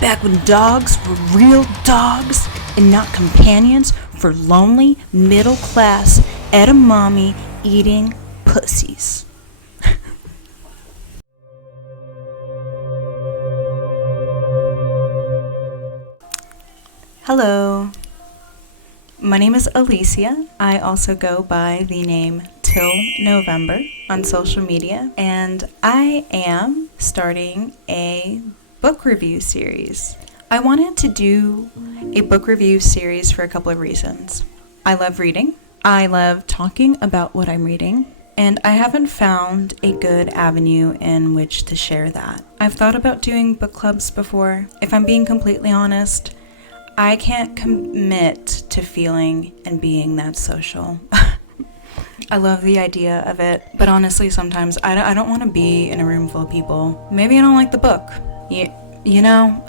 Back when dogs were real dogs and not companions for lonely, middle-class, edamame eating pussies. Hello, my name is Alicia. I also go by the name Till November on social media, and I am starting a book review series. I wanted to do a book review series for a couple of reasons. I love reading. I love talking about what I'm reading, and I haven't found a good avenue in which to share that. I've thought about doing book clubs before. If I'm being completely honest, I can't commit to feeling and being that social. I love the idea of it, but honestly, sometimes I don't want to be in a room full of people. Maybe I don't like the book. You know?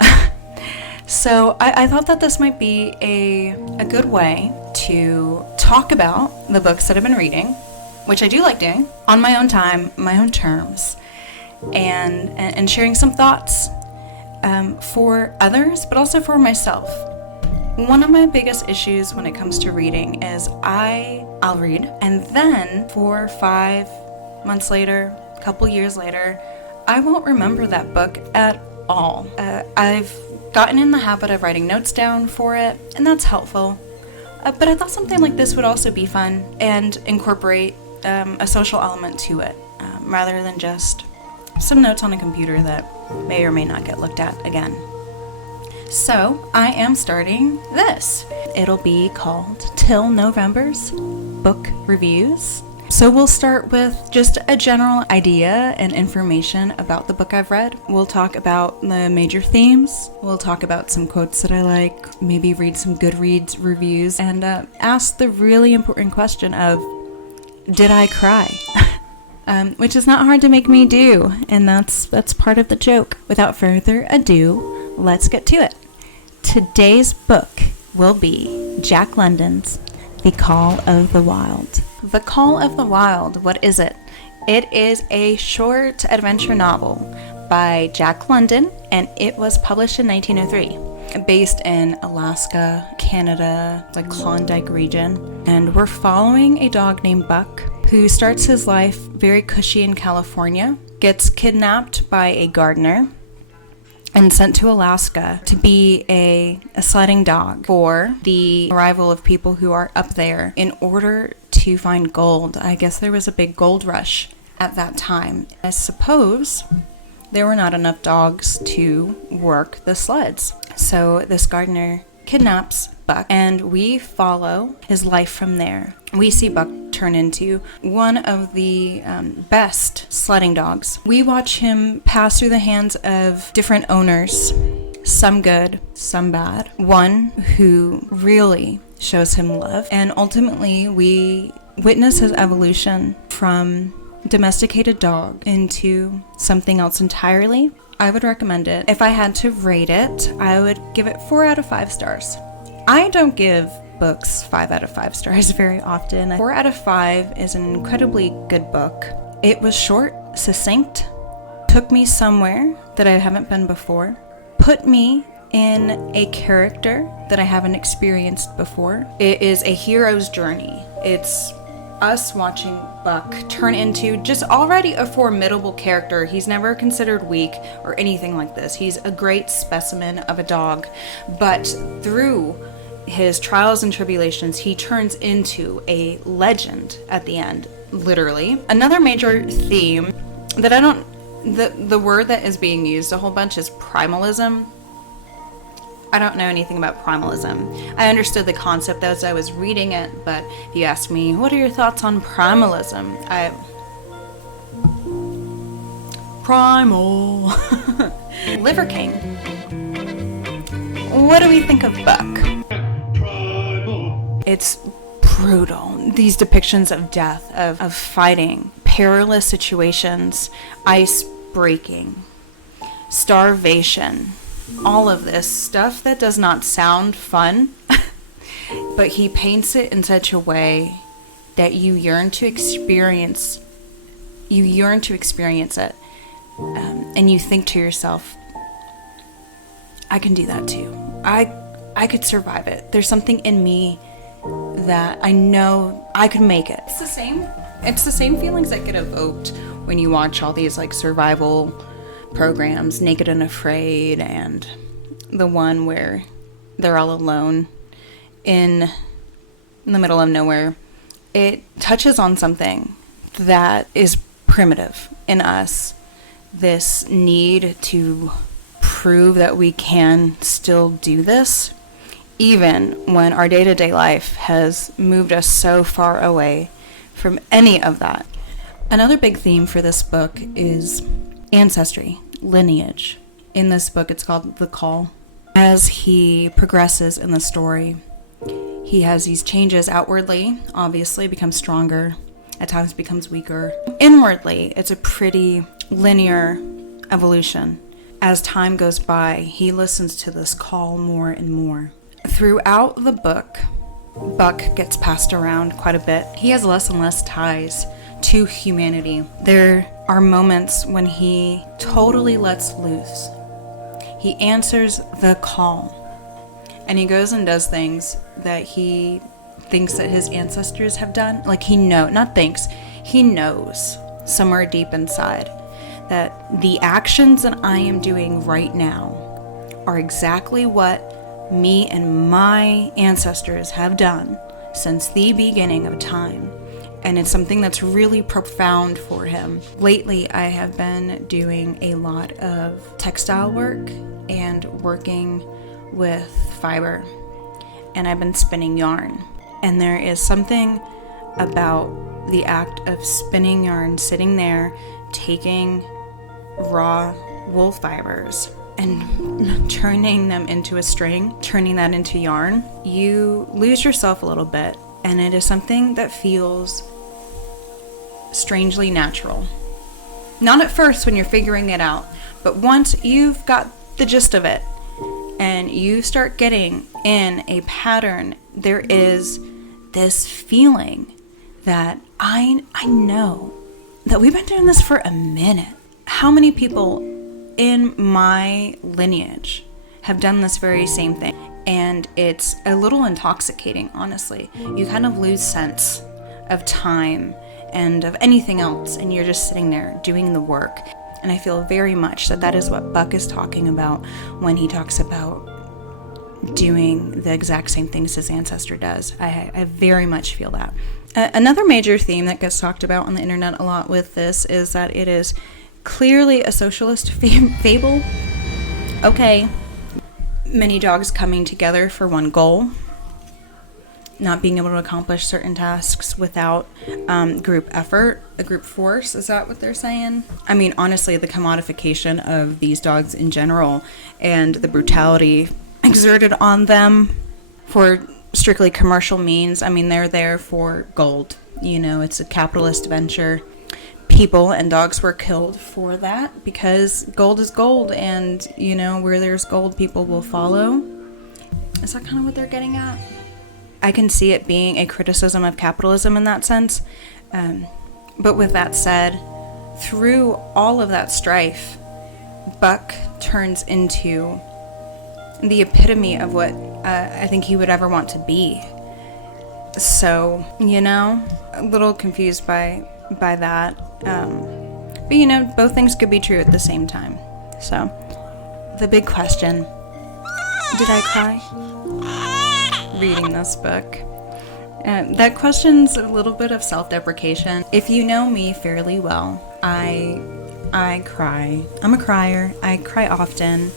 So I thought that this might be a good way to talk about the books that I've been reading, which I do like doing, on my own time, my own terms, and sharing some thoughts for others, but also for myself. One of my biggest issues when it comes to reading is I'll read, and then 4 or 5 months later, a couple years later, I won't remember that book at all. I've gotten in the habit of writing notes down for it, and that's helpful. But I thought something like this would also be fun and incorporate a social element to it, rather than just some notes on a computer that may or may not get looked at again. So I am starting this. It'll be called Till November's Book Reviews. So we'll start with just a general idea and information about the book I've read. We'll talk about the major themes. We'll talk about some quotes that I like, maybe read some Goodreads reviews, and ask the really important question of, did I cry? Which is not hard to make me do, and that's part of the joke. Without further ado, let's get to it. Today's book will be Jack London's The Call of the Wild. The Call of the Wild, what is it? It is a short adventure novel by Jack London, and it was published in 1903. Based in Alaska, Canada, like Klondike region. And we're following a dog named Buck, who starts his life very cushy in California, gets kidnapped by a gardener, and sent to Alaska to be a sledding dog for the arrival of people who are up there in order to find gold. I guess there was a big gold rush at that time. I suppose there were not enough dogs to work the sleds. So this gardener kidnaps Buck, and we follow his life from there. We see Buck turn into one of the best sledding dogs. We watch him pass through the hands of different owners, some good, some bad. One who really shows him love, and ultimately we witness his evolution from domesticated dog into something else entirely. I would recommend it. If I had to rate it, I would give it 4 out of 5 stars. I don't give books 5 out of 5 stars very often. 4 out of 5 is an incredibly good book. It was short, succinct, took me somewhere that I haven't been before, put me in a character that I haven't experienced before. It is a hero's journey. It's us watching Buck turn into just already a formidable character. He's never considered weak or anything like this. He's a great specimen of a dog, but through his trials and tribulations, he turns into a legend at the end, literally. Another major theme that the word that is being used a whole bunch is primalism. I don't know anything about primalism. I understood the concept as I was reading it, but if you ask me, what are your thoughts on primalism? Primal. Liver King. What do we think of Buck? Primal. It's brutal. These depictions of death, of fighting, perilous situations, ice breaking, starvation. All of this stuff that does not sound fun, but he paints it in such a way that you yearn to experience it, and you think to yourself, I can do that too. I could survive it. There's something in me that I know I could make it. It's the same feelings that get evoked when you watch all these like survival programs, Naked and Afraid, and the one where they're all alone in the middle of nowhere. It touches on something that is primitive in us, this need to prove that we can still do this, even when our day-to-day life has moved us so far away from any of that. Another big theme for this book is ancestry, lineage. In this book, it's called The Call. As he progresses in the story, he has these changes outwardly, obviously, becomes stronger, at times becomes weaker. Inwardly, it's a pretty linear evolution. As time goes by, he listens to this call more and more. Throughout the book, Buck gets passed around quite a bit. He has less and less ties to humanity. There are moments when he totally lets loose. He answers the call, and he goes and does things that he thinks that his ancestors have done. Like he knows somewhere deep inside that the actions that I am doing right now are exactly what me and my ancestors have done since the beginning of time. And it's something that's really profound for him. Lately, I have been doing a lot of textile work and working with fiber. And I've been spinning yarn. And there is something about the act of spinning yarn, sitting there, taking raw wool fibers and turning them into a string, turning that into yarn. You lose yourself a little bit, and it is something that feels strangely natural. Not at first when you're figuring it out, but once you've got the gist of it and you start getting in a pattern, there is this feeling that I know that we've been doing this for a minute. How many people in my lineage have done this very same thing? And it's a little intoxicating, honestly. You kind of lose sense of time and of anything else, and you're just sitting there doing the work. And I feel very much that that is what Buck is talking about when he talks about doing the exact same things his ancestor does. I very much feel that. Another major theme that gets talked about on the internet a lot with this is that it is clearly a socialist fable. Okay, many dogs coming together for one goal, not being able to accomplish certain tasks without group effort, a group force. Is that what they're saying? I mean, honestly, the commodification of these dogs in general and the brutality exerted on them for strictly commercial means. I mean, they're there for gold. You know, it's a capitalist venture. People and dogs were killed for that because gold is gold, and, you know, where there's gold, people will follow. Is that kind of what they're getting at? I can see it being a criticism of capitalism in that sense. But with that said, through all of that strife, Buck turns into the epitome of what I think he would ever want to be. So, you know, a little confused by that. But, you know, both things could be true at the same time. So, the big question, did I cry reading this book? That question's a little bit of self-deprecation. If you know me fairly well, I cry. I'm a crier. I cry often.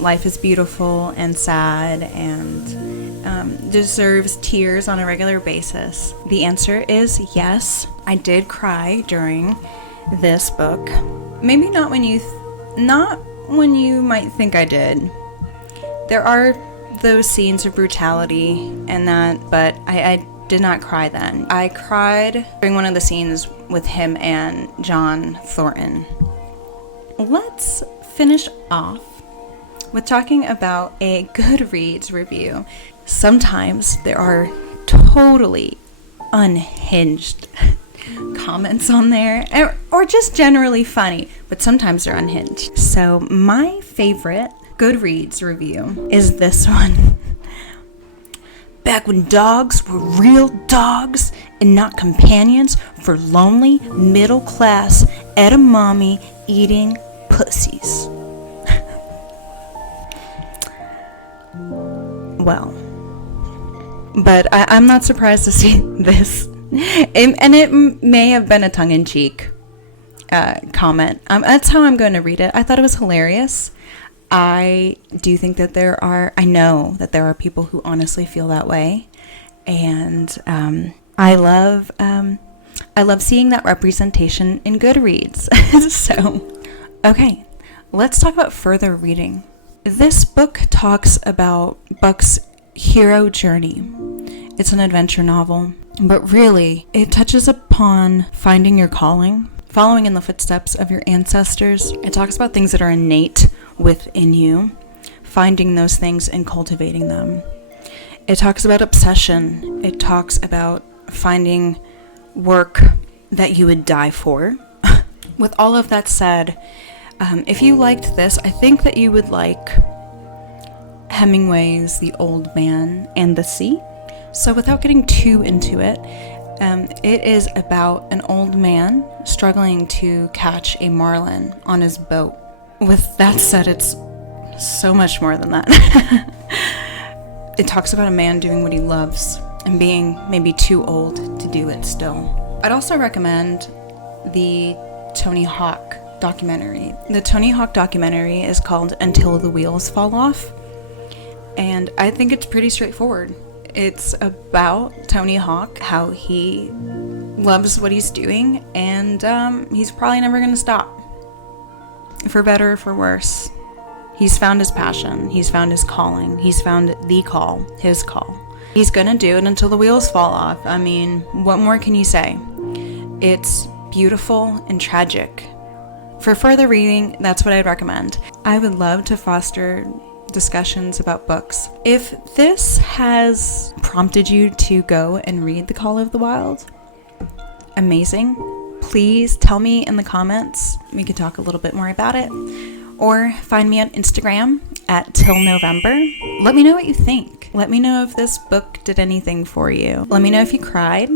Life is beautiful and sad and deserves tears on a regular basis. The answer is yes. I did cry during this book. Maybe not when you might think I did. There are those scenes of brutality and that, but I did not cry then. I cried during one of the scenes with him and John Thornton. Let's finish off with talking about a Goodreads review. Sometimes there are totally unhinged comments on there, or just generally funny, but sometimes they're unhinged. So my favorite Goodreads review is this one. Back when dogs were real dogs and not companions for lonely, middle-class, edamame eating pussies. Well, but I'm not surprised to see this. And it may have been a tongue-in-cheek comment. That's how I'm going to read it. I thought it was hilarious. I do think that I know that there are people who honestly feel that way. And I love seeing that representation in Goodreads. So, okay, let's talk about further reading. This book talks about Buck's hero journey. It's an adventure novel, but really, it touches upon finding your calling, following in the footsteps of your ancestors. It talks about things that are innate within you, finding those things and cultivating them. It talks about obsession. It talks about finding work that you would die for. With all of that said, if you liked this, I think that you would like Hemingway's The Old Man and the Sea. So without getting too into it, it is about an old man struggling to catch a marlin on his boat. With that said, it's so much more than that. It talks about a man doing what he loves and being maybe too old to do it still. I'd also recommend the Tony Hawk documentary. The Tony Hawk documentary is called Until the Wheels Fall Off, and I think it's pretty straightforward. It's about Tony Hawk, how he loves what he's doing, and he's probably never going to stop. For better or for worse. He's found his passion. He's found his calling. He's found the call, his call. He's going to do it until the wheels fall off. I mean, what more can you say? It's beautiful and tragic. For further reading, that's what I'd recommend. I would love to foster discussions about books. If this has prompted you to go and read The Call of the Wild, amazing. Please tell me in the comments. We could talk a little bit more about it. Or find me on Instagram at Till November. Let me know what you think. Let me know if this book did anything for you. Let me know if you cried.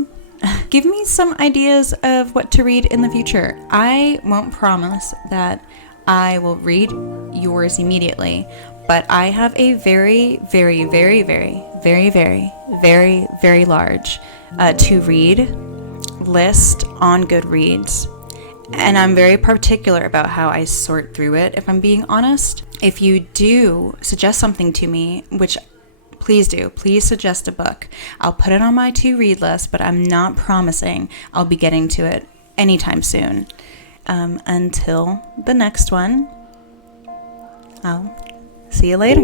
Give me some ideas of what to read in the future. I won't promise that I will read yours immediately, but I have a very, very, very, very, very, very, very, very large to read list on Goodreads. And I'm very particular about how I sort through it, if I'm being honest. If you do suggest something to me, which please do, please suggest a book. I'll put it on my to-read list, but I'm not promising I'll be getting to it anytime soon. Until the next one, I'll see you later.